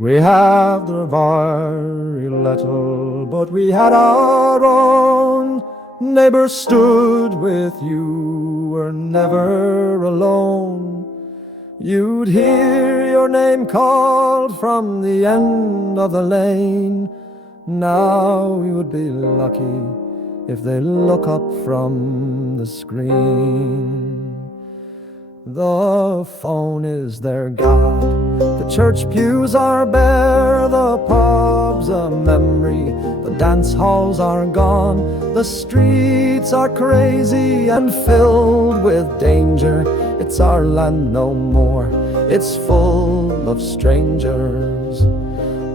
We have the very little, but we had our own. Neighbours stood with you, were never alone. You'd hear your name called from the end of the lane. Now you would be lucky if they look up from the screen. The phone is their god, the church pews are bare, the pub's a memory, the dance halls are gone, the streets are crazy and filled with danger. It's our land no more, it's full of strangers.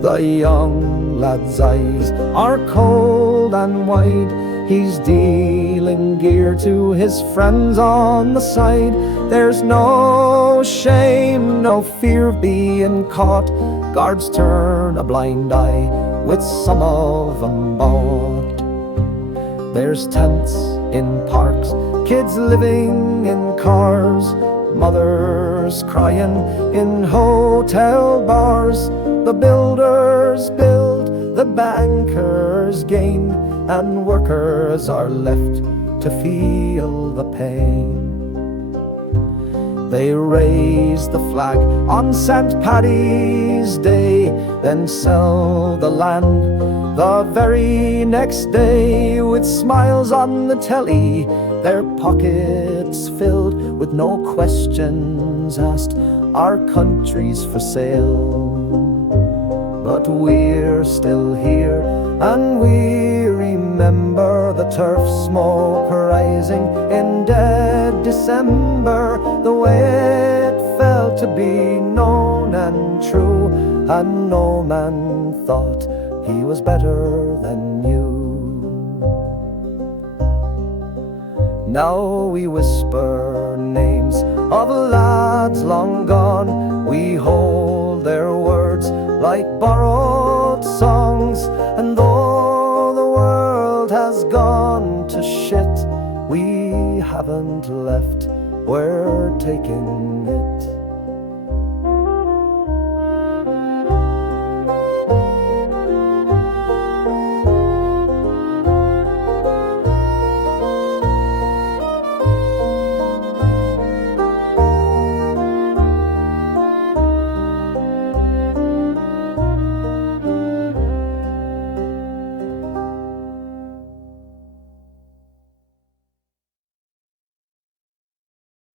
The young lad's eyes are cold and wide, he's dealing gear to his friends on the side. There's no shame, no fear of being caught. Guards turn a blind eye with some of them bought. There's tents in parks, kids living in cars, mothers crying in hotel bars. The builders build, the bankers gain, and workers are left to feel the pain. They raise the flag on St. Paddy's Day, then sell the land the very next day. With smiles on the telly, their pockets filled with no questions asked, our country's for sale. But we're still here, and we remember the turf smoke rising in dead December, the way it felt to be known and true, and no man thought he was better than you. Now we whisper names of lads long gone, we hold their words like borrowed songs, and though the world has gone to shit, we haven't left, we're taking it.